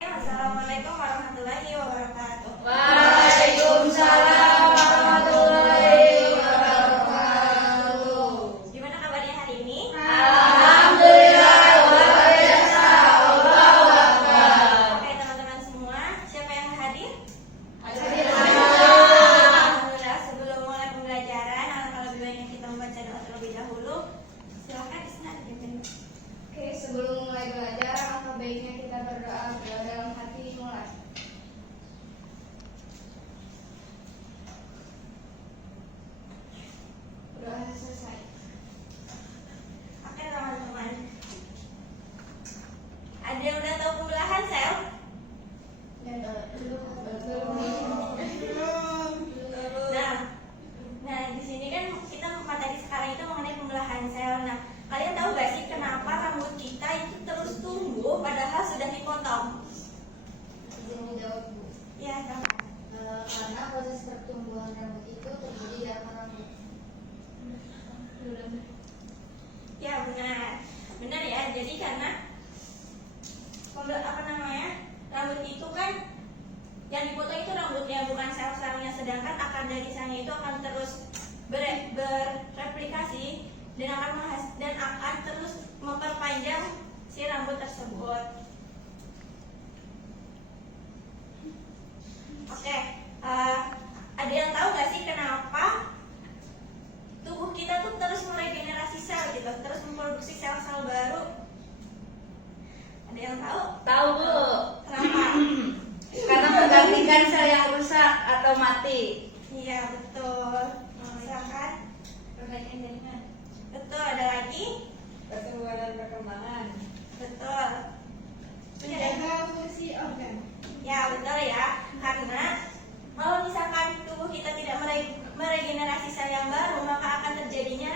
Assalamualaikum warahmatullahi wabarakatuh. Waalaikumsalam warahmatullahi wabarakatuh. Gimana kabarnya hari ini? Alhamdulillah, luar biasa. Allahu Akbar. Oke teman-teman semua, siapa yang hadir? Hadir. Alhamdulillah. Sebelum mulai pembelajaran, alangkah lebih baiknya kita membaca doa terlebih dahulu. Silakan Isna dipimpin. Oke, sebelum mulai belajar, alangkah baiknya kita berdoa dalam hati mulai. Doa selesai. Oke teman-teman, ada yang udah tahu pembelahan sel? Dan Nah, di sini kan kita materi sekarang itu mengenai pembelahan sel. Nah, kalian tahu gak sih kenapa rambut kita itu terus tumbuh padahal sudah dipotong? izin menjawab, Bu. Ya, sama. Karena proses pertumbuhan rambut itu terjadi di akar rambut. Ya benar, benar ya. Jadi karena rambut itu kan yang dipotong itu rambutnya bukan sel-selnya, sedangkan akar dari selnya itu akan terus bereplikasi dan akan terus memperpanjang si rambut tersebut. Oke, ada yang tahu nggak sih kenapa tubuh kita tuh terus meregenerasi sel gitu, terus memproduksi sel-sel baru? Ada yang tahu? Tahu, Bu. Kenapa? Karena menggantikan sel yang rusak atau mati. Iya betul. Silakan. Pertanyaan dari mana? Betul. Ada lagi? Pertumbuhan dan perkembangan. Betul. Menjaga fungsi organ. Ya betul ya. Karena kalau misalkan tubuh kita tidak meregenerasi sel yang baru, maka akan terjadinya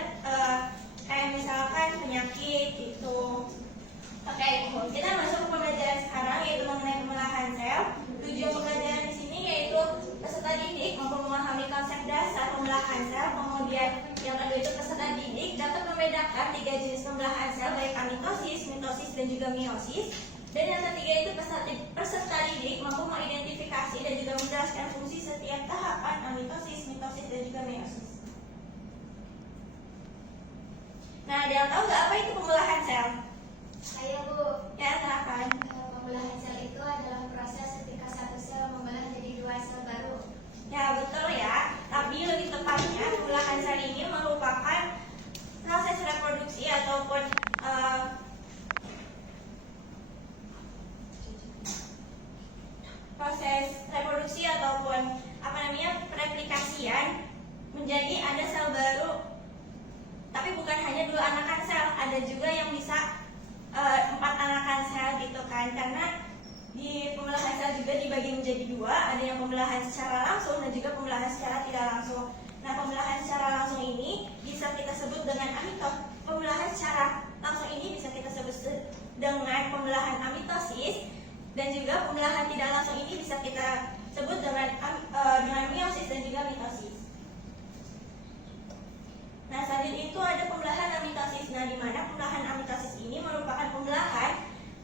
kayak misalkan penyakit gitu. Oke, kita masuk ke pembelajaran sekarang yaitu mengenai pembelahan sel. Tujuan pembelajaran di sini yaitu peserta didik mampu memahami konsep dasar pembelahan sel. Kemudian yang kedua itu peserta didik dapat membedakan tiga jenis pembelahan sel, baik amitosis, mitosis, dan juga meiosis. Dan yang ketiga itu peserta didik mampu mengidentifikasi dan juga menjelaskan fungsi setiap tahapan amitosis, mitosis, dan juga meiosis. Nah, ada yang tahu nggak apa itu pembelahan sel? Saya, Bu. Ya, silakan. Pembelahan sel itu adalah proses ketika satu sel membelah jadi dua sel baru. Ya betul ya, tapi lebih tepatnya pembelahan sel ini merupakan proses reproduksi ataupun replikasian menjadi ada sel baru. Tapi bukan hanya dua anakan sel, ada juga yang bisa 4 anakan sel gitu kan, karena di pembelahan sel juga dibagi menjadi dua, ada yang pembelahan secara langsung dan juga pembelahan secara tidak langsung. Nah, pembelahan secara langsung ini bisa kita sebut dengan pembelahan secara langsung ini bisa kita sebut dengan pembelahan amitosis, dan juga pembelahan tidak langsung ini bisa kita sebut dengan meiosis dan juga mitosis. Nah, selanjutnya itu ada pembelahan amitosis. Nah, di mana pembelahan amitosis ini merupakan pembelahan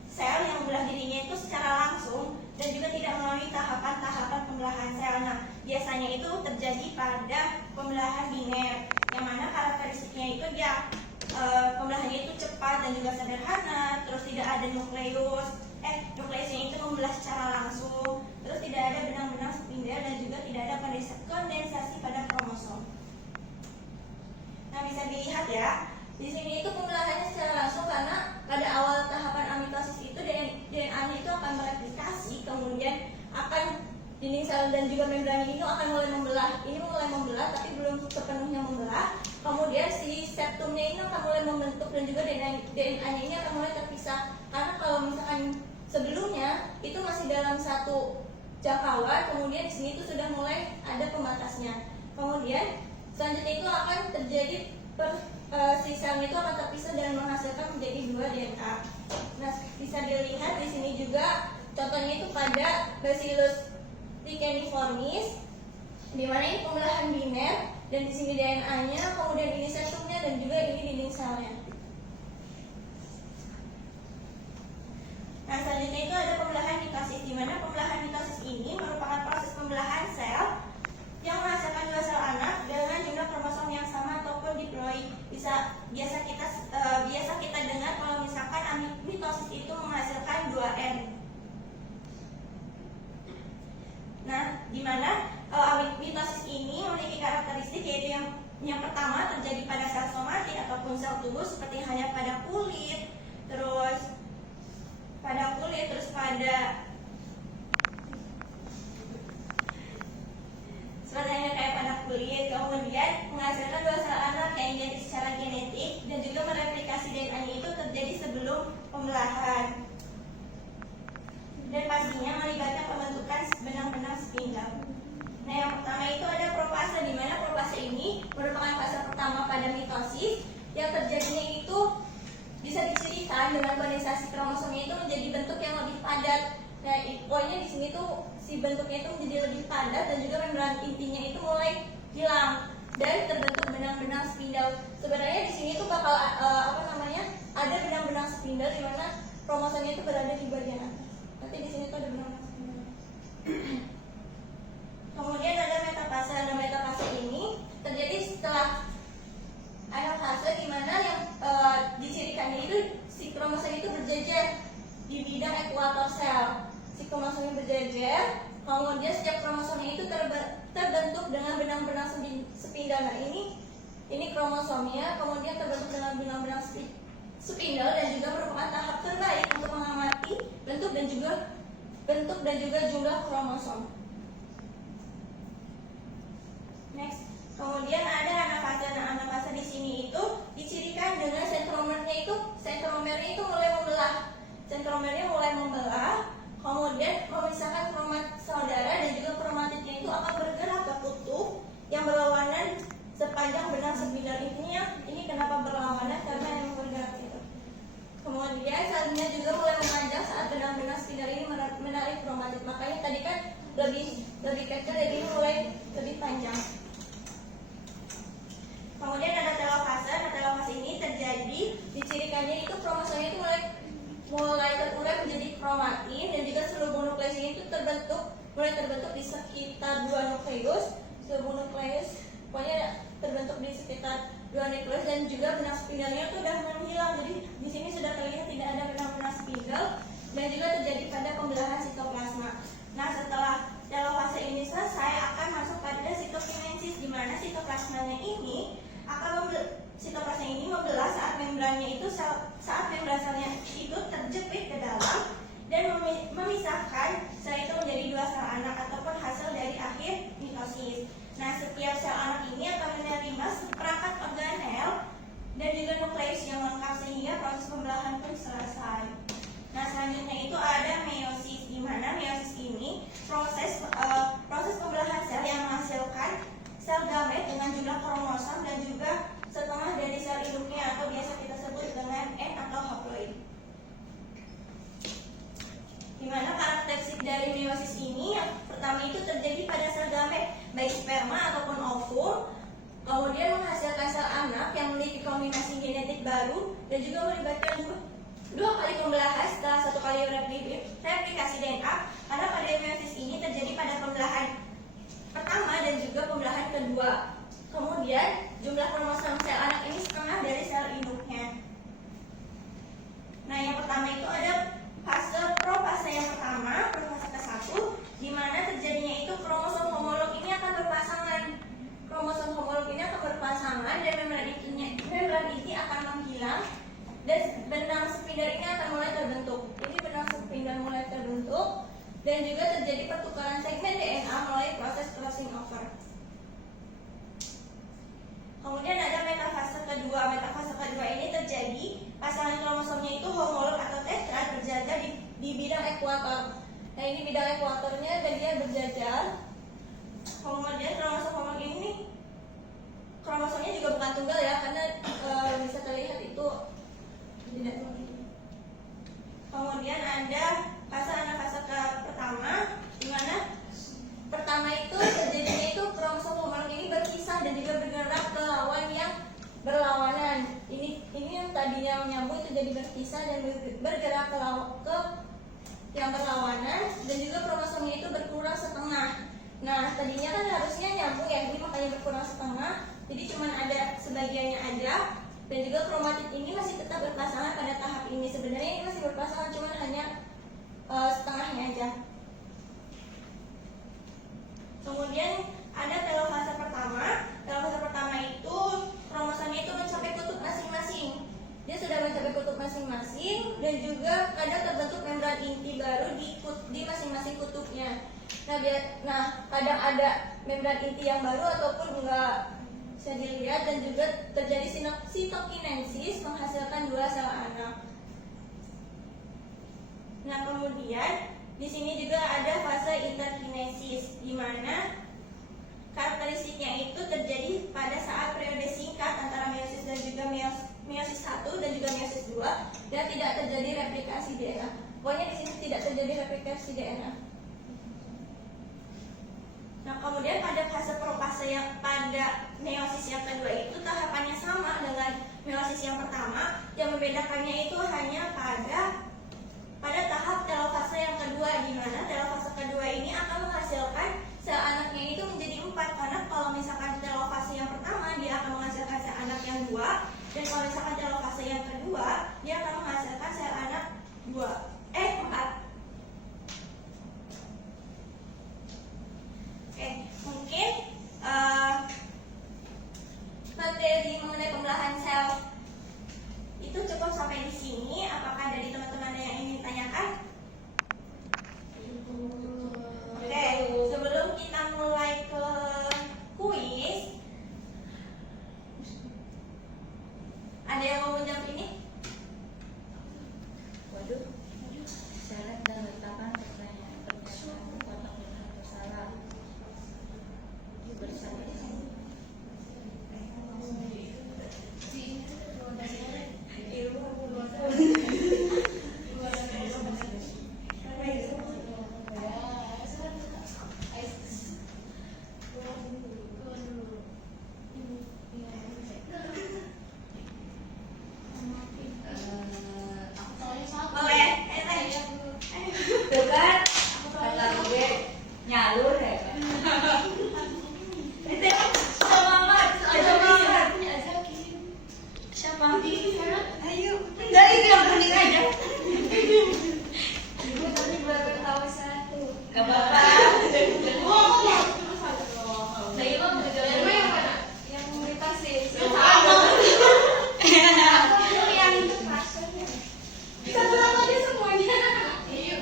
sel yang membelah dirinya itu secara langsung dan juga tidak melalui tahapan-tahapan pembelahan sel. Nah, biasanya itu terjadi pada pembelahan biner, yang mana karakteristiknya itu dia pembelahannya itu cepat dan juga sederhana, terus tidak ada nukleusnya itu membelah secara langsung, terus tidak ada benang-benang spindel dan juga tidak ada kondensasi pada kromosom. Nah, bisa dilihat ya, di sini itu pembelahannya secara langsung karena pada awal tahapan amitosis itu DNA-nya itu akan bereplikasi, kemudian akan dinding sel dan juga membran ini akan mulai membelah. Ini mulai membelah tapi belum sepenuhnya membelah. Kemudian si septumnya ini akan mulai membentuk dan juga DNA-nya ini akan mulai terpisah. Karena kalau misalkan sebelumnya itu masih dalam satu jangkauan, kemudian di sini itu sudah mulai ada pembatasnya. Kemudian selanjutnya itu akan terjadi si selnya itu akan terpisah dan menghasilkan menjadi dua DNA. Nah, bisa dilihat di sini juga contohnya itu pada Bacillus licheniformis, di mana ini pembelahan biner dan di sini DNA-nya, kemudian ini septumnya dan juga ini dinding selnya. Nah, selanjutnya itu ada pembelahan mitosis. mitosis, di mana pembelahan mitosis ini merupakan proses pembelahan sel yang menghasilkan dua sel anak dengan jumlah kromosom yang sama ataupun diploid. Biasa kita dengar kalau misalkan mitosis itu menghasilkan 2N. Nah, di mana mitosis ini memiliki karakteristik yaitu yang pertama terjadi pada sel somatik ataupun sel tubuh seperti hanya pada kulit, terus pada sepertinya kayak pada kulit, kemudian menghasilkan dua sel anak yang identik secara genetik dan juga mereplikasi DNA-nya itu terjadi sebelum pembelahan. Dan pastinya melibatkan pembentukan benang-benang spindle. Nah, yang pertama itu ada profase, di mana profase ini merupakan fase pertama pada mitosis yang terjadinya itu bisa dicirikan dengan kondensasi kromosomnya itu menjadi bentuk yang lebih padat. Nah, poinnya di sini tuh si bentuknya itu menjadi lebih padat dan juga membran intinya itu mulai hilang dan terbentuk benang-benang spindle. Sebenarnya di sini tuh bakal ada benang-benang spindle di mana kromosomnya itu berada di bagian atas. Nanti di sini tuh ada benang-benang spindle. Kemudian ada metafase. Nah, metafase ini terjadi setelah ada fase di mana yang dicirikannya itu si kromosom itu berjejer di bidang ekuator sel. Si kromosomnya berjejer, kemudian setiap kromosomnya itu terbentuk dengan benang-benang spindle. Nah, ini kromosomnya, kemudian terbentuk dengan benang-benang spindle dan juga merupakan tahap terbaik untuk mengamati bentuk dan juga jumlah kromosom. Next, kemudian ada anafase. Nah, anafase di sini itu dicirikan dengan sentromernya itu mulai membelah. Sentromernya mulai membelah, kemudian memisahkan kromat saudara dan juga kromatidnya itu akan bergerak ke kutub yang berlawanan sepanjang benang spindle. Ini kenapa berlawanan? Karena yang bergerak itu. Kemudian selanjutnya juga mulai memanjang saat benang-benang spindle ini menarik kromatid. Makanya tadi kan lebih kecil, jadi ini mulai lebih panjang. Kemudian ada telofase. Nah, telofase ini terjadi dicirikannya itu kromosomnya itu mulai terurai menjadi kromatin dan juga seluruh nukleus ini itu mulai terbentuk di sekitar 2 nukleus. Seluruh nukleus pokoknya terbentuk di sekitar 2 nukleus dan juga benang spindle-nya itu sudah menghilang. Jadi di sini sudah terlihat tidak ada benang-benang spindle dan juga terjadi pada pembelahan sitoplasma. Nah, setelah telofase ini selesai akan masuk pada sitokinesis, di mana sitoplasmanya ini sitoplasma ini membelah saat membran selnya itu terjepit ke dalam dan memisahkan sel itu menjadi 2 sel anak ataupun hasil dari akhir mitosis. Nah, setiap sel anak ini akan menerima seperangkat organel dan juga nukleus yang lengkap sehingga proses pembelahan pun selesai. Nah, selanjutnya itu ada meiosis, di mana meiosis ini proses pembelahan sel yang menghasilkan sel gamet dengan jumlah kromosom dan juga setengah dari sel induknya atau biasa kita sebut dengan N atau haploid. Di mana karakteristik dari meiosis ini yang pertama itu terjadi pada sel gamet baik sperma ataupun ovum, kemudian menghasilkan sel anak yang memiliki kombinasi genetik baru dan juga melibatkan 2 kali pembelahan setelah 1 kali replikasi DNA. Karena pada meiosis ini terjadi pada pembelahan pertama dan juga pembelahan kedua. Kemudian jumlah kromosom sel anak ini setengah dari sel induknya. Nah, yang pertama itu ada profase yang pertama, profase ke-1, di mana terjadinya itu kromosom homolog ini akan berpasangan. Kromosom homolog ini akan berpasangan dan membran inti akan menghilang dan benang spindle ini akan mulai terbentuk. Jadi benang spindle mulai terbentuk dan juga terjadi pertukaran segmen DNA melalui proses crossing over. Kemudian ada metafase kedua. Metafase kedua ini terjadi pasangan kromosomnya itu homolog atau tetrad berjajar di bidang ekuator. Nah, ini bidang ekuatornya dan dia berjajar. Kemudian kromosom homolog ini kromosomnya juga bukan tunggal ya, karena bisa terlihat itu tidak tunggal. Kemudian ada fase pertama, di mana pertama itu terjadinya itu kromosom homolog ini berpisah dan juga bergerak ke lawan yang berlawanan. Ini yang tadinya menyambung itu jadi berpisah dan bergerak ke yang berlawanan, dan juga kromosomnya itu berkurang setengah. Nah, tadinya kan harusnya nyambung ya, jadi makanya berkurang setengah. Jadi cuma ada sebagiannya aja. Dan juga kromatid ini masih tetap berpasangan pada tahap ini. Sebenarnya ini masih berpasangan, cuma hanya setengahnya aja. Kemudian ada telofase pertama. Telofase pertama itu kromosomnya itu mencapai kutub masing-masing. Dia sudah mencapai kutub masing-masing dan juga kadang terbentuk membran inti baru di masing-masing kutubnya. Nah, kadang ada membran inti yang baru ataupun enggak bisa dilihat, dan juga terjadi sitokinesis menghasilkan 2 sel anak. Nah, kemudian di sini juga ada fase interkinesis, di mana karakteristiknya itu terjadi pada saat periode singkat antara meiosis dan juga meiosis 1 dan juga meiosis 2, dan tidak terjadi replikasi DNA. Pokoknya di sini tidak terjadi replikasi DNA. Nah, kemudian pada fase profase yang pada meiosis yang kedua itu tahapannya sama dengan meiosis yang pertama. Yang membedakannya itu hanya pada tahap telofase yang kedua, di mana telofase kedua ini akan menghasilkan sel anaknya itu menjadi 4. Karena kalau misalkan telofase yang pertama dia akan menghasilkan sel anak yang 2, dan kalau misalkan telofase yang kedua dia akan menghasilkan sel anak 4. Mungkin materi mengenai pembelahan sel itu cukup sampai di sini. Apakah dari teman-teman ada yang ingin tanyakan? Oke, sebelum kita mulai ke kuis, ada yang mau menjawab ini? Waduh, syarat dan letakkan pertanyaan pernyataan kotak benar atau salah. Bersama di sini. Tuh kan, kata gue nyalur ya. Siapa? Ayo, dari bilang kuning aja. Ibu tadi baru tahu 1. Gak apa-apa. Saya mah yang mana? Yang komunikasis. Yang pasnya. Satu aja semuanya. Iya.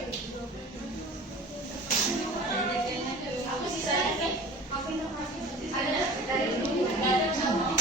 Aku sisanya nih. Aku inovasi. Ada dari dulu enggak ada sama.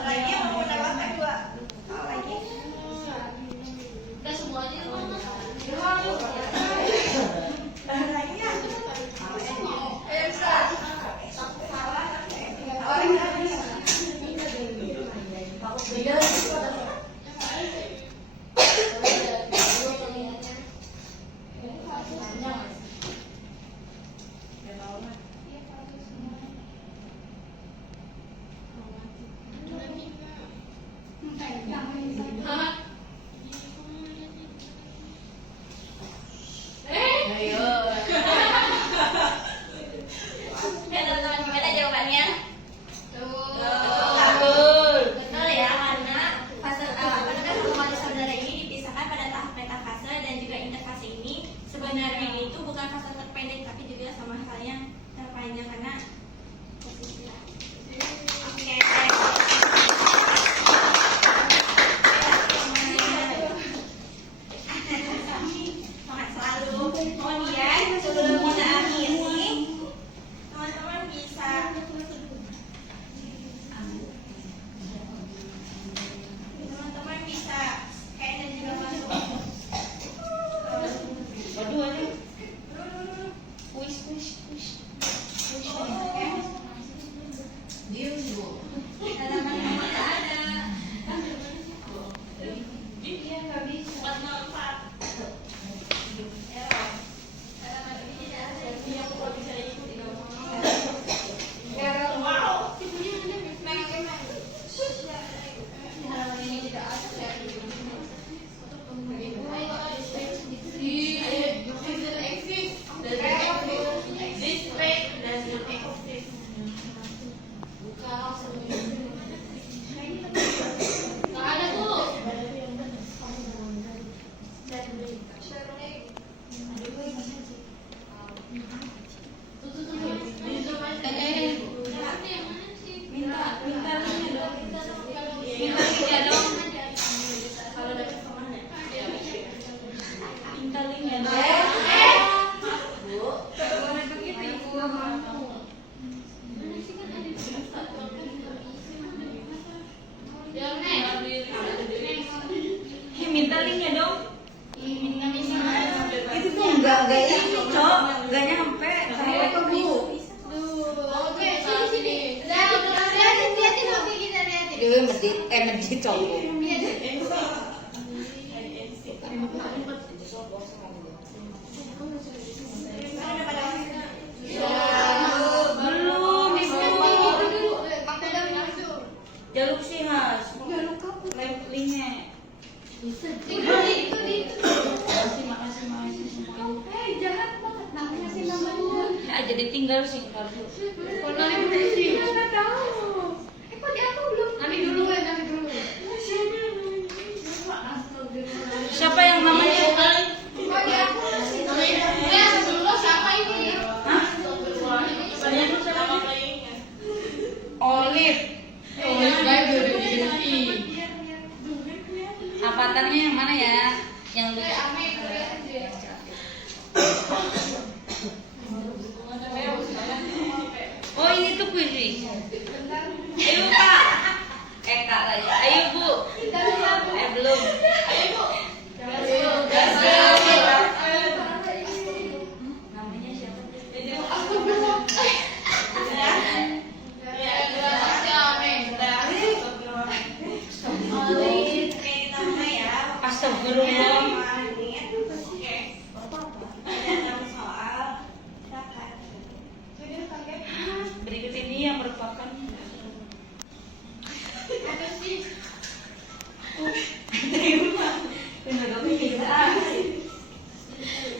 Lagi yang mau menambahkan 2 lagi? Udah semuanya mana? Lagi ya? Ayo Ustaz. Teman-teman, gimana jawabannya? Betul. Betul ya, karena fase otomatis saudara ini dipisahkan pada tahap metafase dan juga interfase ini. Sebenarnya itu bukan fase terpendek, tapi juga sama halnya terpanjang karena posisi. Oke. Semangat selalu. Kemudian sebelum kita akhiri, Gak ini cok, gak nyampe. Sampai ke bu. Oke, sini. Lihatin hobi kita, lihatin. Medit cok. Belum, ibu. Jaluk sih has. Lempelingnya. Makasih semuanya. Jahat banget. Namanya sih namanya. Jadi tinggal sih kalau. Nggak tahu. Kok di aku belum? Nami dulu. Siapa yang namanya? Kok di aku masih? Ya, sebelum siapa ini? Hah? Olive. Avatarnya yang mana ya? Yang lucu. Oh ini tuh puisi. Ayo kak. Kak lagi. Ayo bu. Belum. Namanya siapa? Aku belum. Astagfirullah. Berikut ini yang merupakan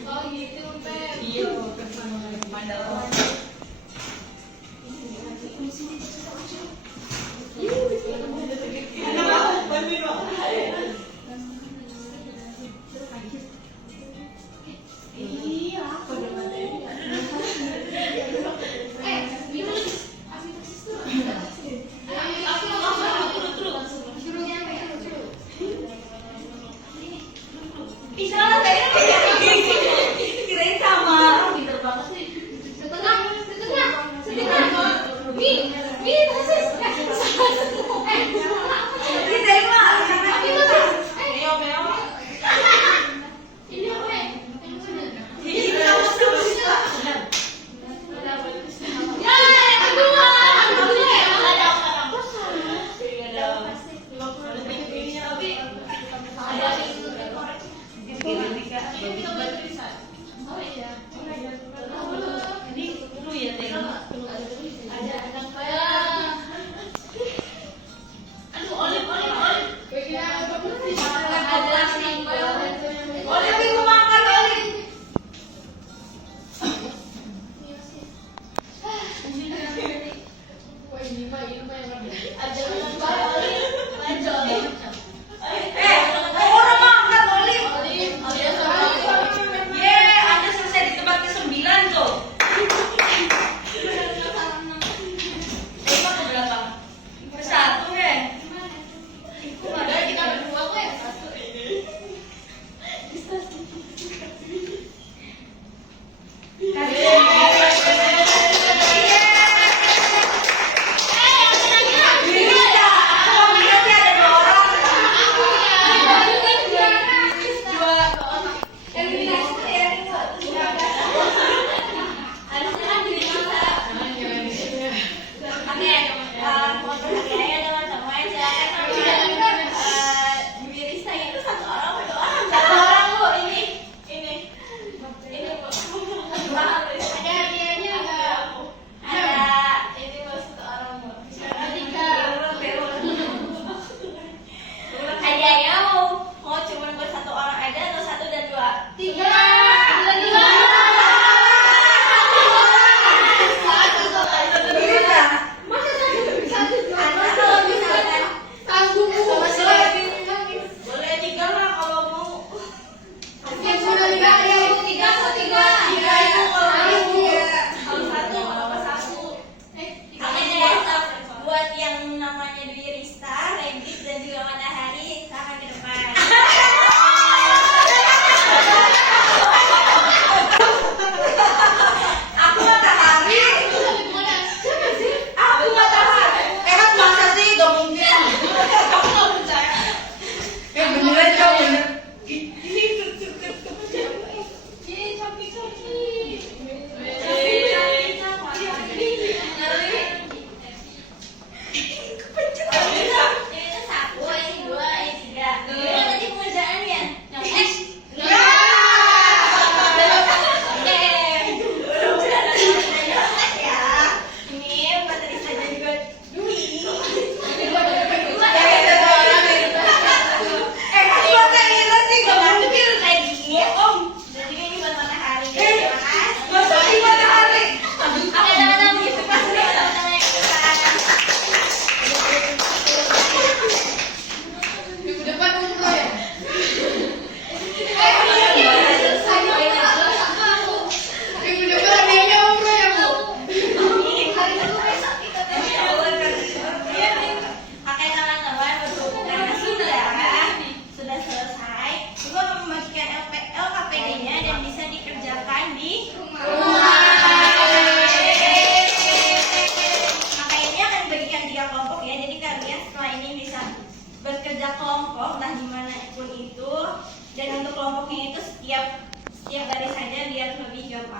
Oh gitu, Teh. iya mandala. Kirain sama. Pinter banget sih. Setengah. Nih, Sis.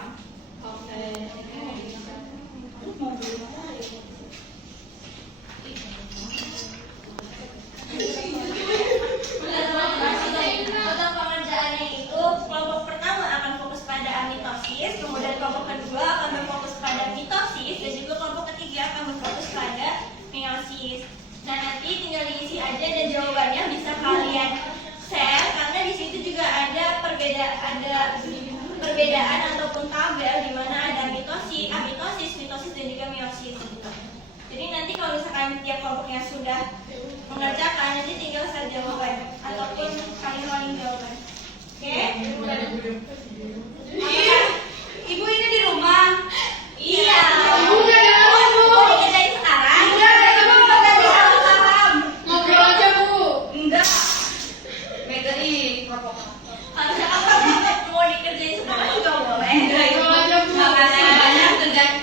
paham. Untuk pengerjaannya itu, kelompok pertama akan fokus pada amitosis, kemudian kelompok kedua akan berfokus pada mitosis, dan juga kelompok ketiga akan berfokus pada meiosis. Nah, nanti tinggal diisi aja dan jawabannya bisa kalian share, karena di situ juga ada perbedaan ataupun tabel di mana ada mitosis, amitosis, mitosis dan juga meiosis. Jadi nanti kalau misalkan tiap kelompoknya sudah mengerjakan, nanti tinggal share jawaban ataupun kalian jawaban. Oke? Ibu ini di rumah. Iya. Ibu udah jalan, Bu. Mau dikerjain sekarang? Enggak, Ibu nggak tadi paham. Ngobrol aja, Bu. Enggak. Megeri provokator. Kalau misalkan kamu mau dikerjain sekarang juga boleh. Enggak, Ibu. Ngobrol aja, Bu. Makasih banyak kerjaan.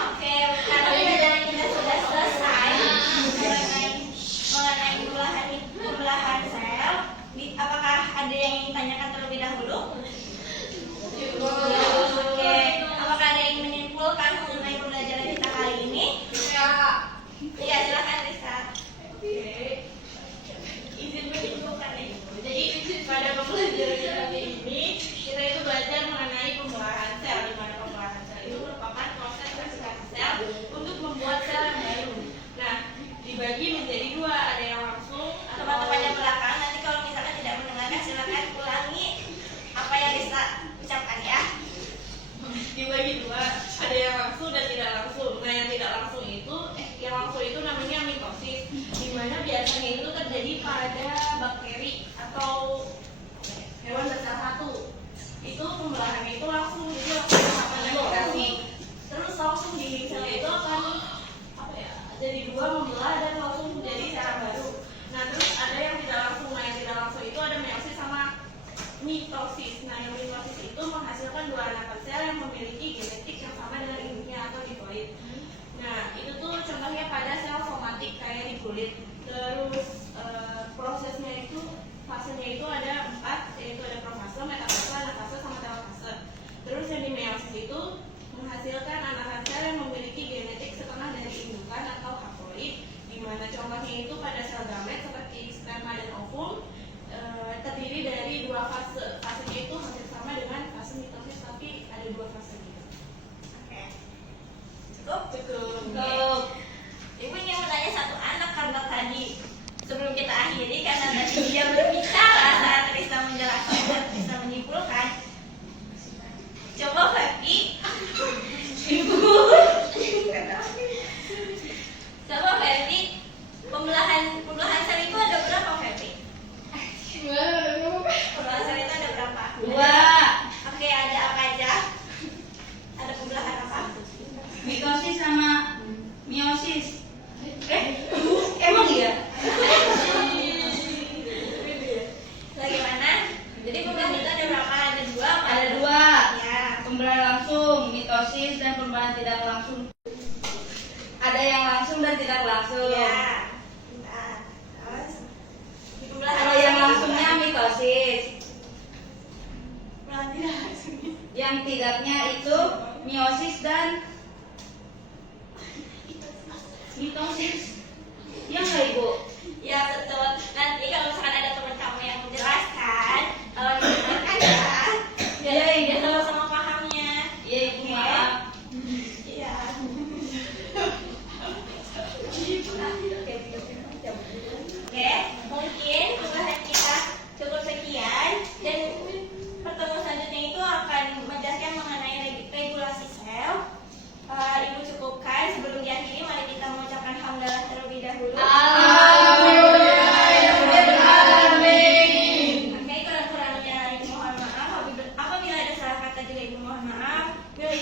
Oke, karena pelajaran kita sudah selesai mengenai pembelahan sel. Apakah ada yang ingin tanyakan terlebih dahulu? Oke, apakah ada yang menyimpulkan mengenai pembelajaran kita kali ini? Iya, silakan Risa. Izin menyimpulkan nih. Jadi pada pembelajaran kita ini kita itu belajar mengenai pembelahan sel, di mana pembelahan sel itu merupakan proses replifikasi sel untuk membuat sel yang baru. Nah, dibagi menjadi dua, ada yang langsung Teman-teman yang belakang, nanti kalau misalkan tidak mendengarkan, silakan ulangi apa yang Risa ucapkan ya. dibagi dua, ada yang langsung dan tidak langsung. Nah, yang tidak langsung itu, yang langsung itu namanya mitosis, di mana biasanya itu terjadi pada bakteri atau hewan besar satu. Itu pembelahannya itu langsung, jadi langsung menegasi, terus langsung di sel itu akan jadi dua, membelah dan langsung menjadi sel baru. Nah, terus ada yang tidak langsung. Nah, yang tidak langsung itu ada meiosis sama mitosis. Nah, yang mitosis itu menghasilkan dua anakan sel yang memiliki genetik yang sama dengan induknya atau diploid. Nah, itu tuh contohnya pada sel somatik kayak di kulit. Terus prosesnya itu, fasenya itu ada 4, yaitu ada profase, metafase, anafase, sama telofase. Terus yang di meiosis itu menghasilkan anakan sel yang memiliki genetik setengah dari indukan atau haploid, di mana contohnya itu pada sel gamet seperti sperma dan ovum, terdiri dari dua fase. Fasenya itu hampir sama dengan fase mitosis, tapi ada dua fase gitu. Oke. Cukup? Cukup. Ibu ingin menanya satu anak karena tadi sebelum kita akhiri, karena tadi dia berbicara saat Risa menjelaskan dan Risa menyimpulkan. Coba Febi, Ibu. Coba Febi, pembelahan sel itu ada berapa Febi? Pembelahan sel itu ada berapa? Dua. Oke, ada apa aja? Ada pembelahan apa? Mitosis sama meiosis. Emang iya? Bagaimana? Jadi pembelahan itu ada berapa? Ada dua? Apa? Ada dua. Ya. Pembelahan langsung, mitosis dan pembelahan tidak langsung. Ada yang langsung dan tidak langsung. Ya. Nah, terus di pembelahan Kalau yang langsungnya mitosis, pembelahan tidak langsung. yang tidaknya itu meiosis dan mitosis. Ya nggak Ibu? Ya betul. Nanti kalau misalkan ada teman kamu yang menjelaskan, kalau dijelaskan ya, Iya, dia Ibu. sama-sama pahamnya. Iya Ibu, maaf. Iya. Oke, mungkin pembahasan kita cukup sekian, dan pertemuan selanjutnya itu akan menjelaskan mengenai regulasi sel. Ibu cukupkan. Sebelum diakhiri, mari kita mengucapkan hamdalah terlebih dahulu. Oke, kurang-kurangnya Ibu mohon maaf. Apabila ada salah kata juga Ibu mohon maaf. Bila